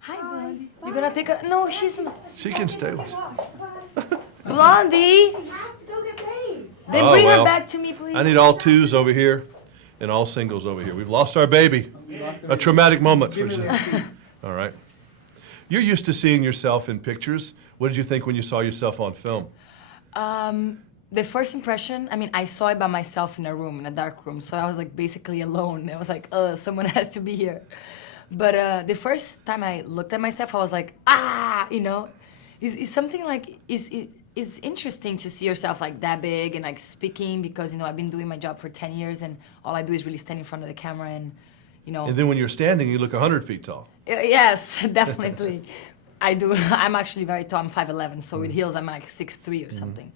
Hi, Blondie. You gonna take her? No, she's... She can stay with us. Blondie! She has to go get paid. Then Oh, bring well, her back to me, please. I need all twos over here and all singles over here. We've lost our baby. A traumatic moment for Gisele. All right. You're used to seeing yourself in pictures. What did you think when you saw yourself on film? The first impression, I mean, I saw it by myself in a room, in a dark room, so I was like basically alone. I was like, someone has to be here. But the first time I looked at myself, I was like, you know? It's something like, it's interesting to see yourself like that big and like speaking because, you know, I've been doing my job for 10 years and all I do is really stand in front of the camera and, you know. And then when you're standing, you look 100 feet tall. Yes, definitely. I do. I'm actually very tall. I'm 5'11", so with heels I'm like 6'3" or something.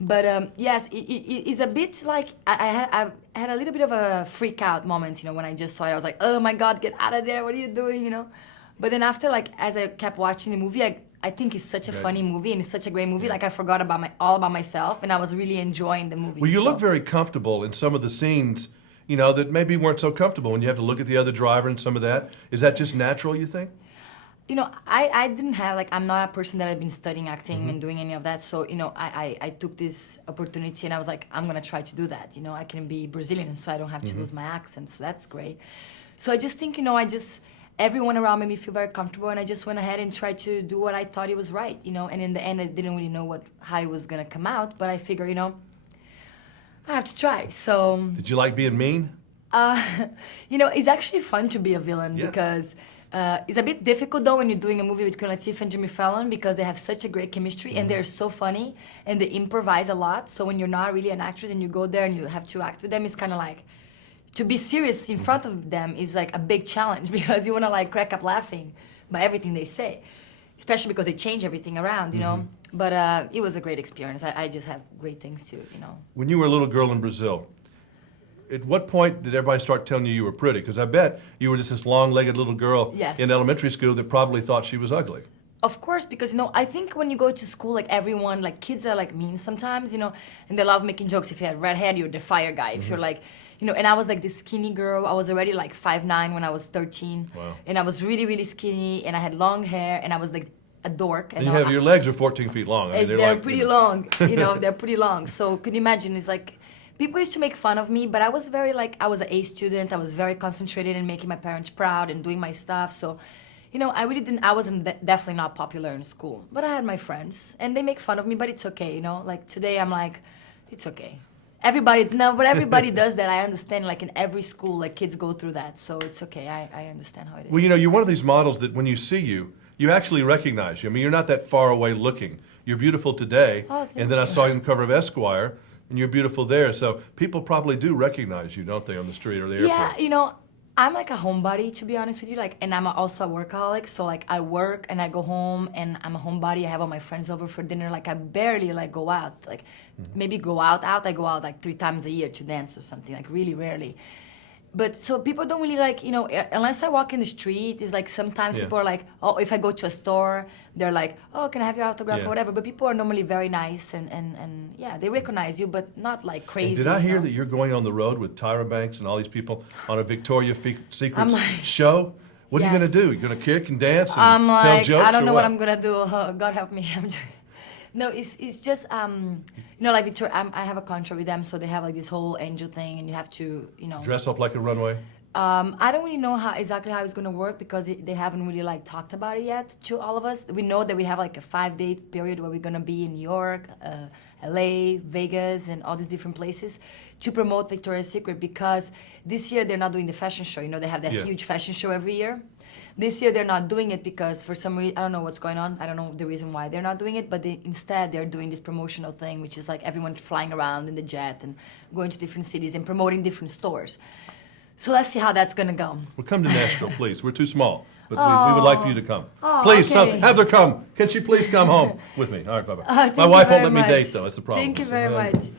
But yes, it's a bit like I had a little bit of a freak out moment, you know, when I just saw it. I was like, oh my God, get out of there! What are you doing, you know? But then after, like, as I kept watching the movie, I think it's such a funny movie and it's such a great movie. Like I forgot about all about myself, and I was really enjoying the movie. Well, you look very comfortable in some of the scenes, you know, that maybe weren't so comfortable when you have to look at the other driver and some of that. Is that just natural, you think? You know, I didn't have, like, I'm not a person that had been studying acting and doing any of that. So, you know, I took this opportunity and I was like, I'm going to try to do that. You know, I can be Brazilian, so I don't have to lose my accent. So that's great. So I just think, you know, everyone around made me feel very comfortable and I just went ahead and tried to do what I thought it was right, you know. And in the end, I didn't really know how it was going to come out. But I figure, you know, I have to try. So... Did you like being mean? You know, it's actually fun to be a villain because... it's a bit difficult though when you're doing a movie with Queen Latifah and Jimmy Fallon because they have such a great chemistry and they're so funny and they improvise a lot. So when you're not really an actress and you go there and you have to act with them, it's kind of like, to be serious in front of them is like a big challenge because you want to like crack up laughing by everything they say, especially because they change everything around, you know. But it was a great experience. I just have great things to, you know. When you were a little girl in Brazil, at what point did everybody start telling you were pretty? Because I bet you were just this long-legged little girl in elementary school that probably thought she was ugly. Of course, because, you know, I think when you go to school, like everyone, like kids are like mean sometimes, you know, and they love making jokes. If you had red hair, you're the fire guy. If you're like, you know, and I was like this skinny girl. I was already like 5'9" when I was 13. Wow. And I was really, really skinny and I had long hair and I was like a dork. And you have, your legs are 14 feet long. I mean, they're like, pretty long, you know, they're pretty long. So can you imagine, it's like, people used to make fun of me, but I was very like, I was an A student. I was very concentrated in making my parents proud and doing my stuff. So, you know, I wasn't definitely not popular in school, but I had my friends and they make fun of me, but it's okay, you know? Like today I'm like, it's okay. Everybody does that. I understand, like in every school, like kids go through that. So it's okay, I understand how it is. Well, you know, you're one of these models that when you see you, you actually recognize you. I mean, you're not that far away looking. You're beautiful today. Oh, and then I saw you on the cover of Esquire. And you're beautiful there, so people probably do recognize you, don't they, on the street or the airport? Yeah, you know, I'm like a homebody, to be honest with you, like, and I'm also a workaholic, so like I work and I go home and I'm a homebody. I have all my friends over for dinner. Like I barely like go out, like maybe go out. I go out like 3 times a year to dance or something, like really rarely. But so people don't really like, you know, unless I walk in the street, it's like sometimes people are like, oh, if I go to a store, they're like, oh, can I have your autograph or whatever. But people are normally very nice and yeah, they recognize you, but not like crazy. And did I hear know? that you're going on the road with Tyra Banks and all these people on a Victoria's Secret show? What are you going to do? You're going to kick and dance and tell jokes? I don't know what I'm going to do. God help me. No, it's just, you know, like Victoria, I have a contract with them, so they have like this whole angel thing, and you have to, you know. Dress up like a runway? I don't really know exactly how it's going to work because they haven't really like talked about it yet to all of us. We know that we have like a 5-day period where we're going to be in New York, LA, Vegas, and all these different places to promote Victoria's Secret because this year they're not doing the fashion show. You know, they have that huge fashion show every year. This year they're not doing it because for some reason, I don't know what's going on. I don't know the reason why they're not doing it, but instead they're doing this promotional thing, which is like everyone flying around in the jet and going to different cities and promoting different stores. So let's see how that's gonna go. Well, come to Nashville, please. We're too small, but we would like for you to come. Oh, please, okay. have her come. Can she please come home with me? All right, bye-bye. Thank My you wife won't very let me much. date, though. That's the problem. Thank you very much.